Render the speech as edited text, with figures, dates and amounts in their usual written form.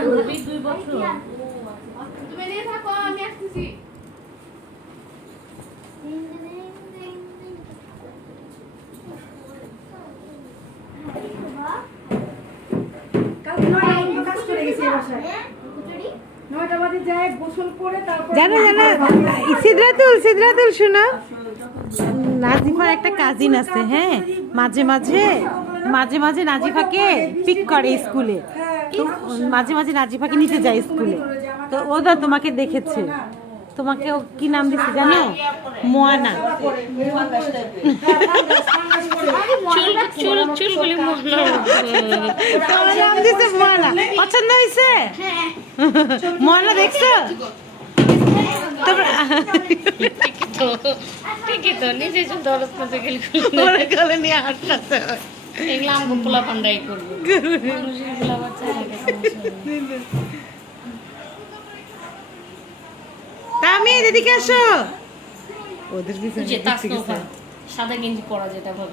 2 বছর। তুমি নিয়ে থাকো, আমি আসতেছি। জানো সিদ্ধাতুল শোনো, নাজিফার একটা কাজিন আছে, হ্যাঁ, মাঝে মাঝে নাজিফাকে পিক করে স্কুলে, তো মাঝে মাঝে নাজিফাকে নিতে যায় স্কুলে, তো ও তো তোমাকে দেখেছে, তোমাকে ও কি নাম দিচ্ছে জানো? মোয়ানা। চুলগুলি নাম দিচ্ছে মোয়ানা। পছন্দ হয়েছে? মোয়ানা দেখছো? ঠিকই তো, নিজে দরদ মতো গেলে নিয়ে হাঁটতে এগুলো আমগো পোলা পান্ডাই করবো, মানুষের পোলা বাচ্চা আমি এদিকে আসো, ওদের পিছনে সাদা গেঞ্জি পরা যেটা ভাবে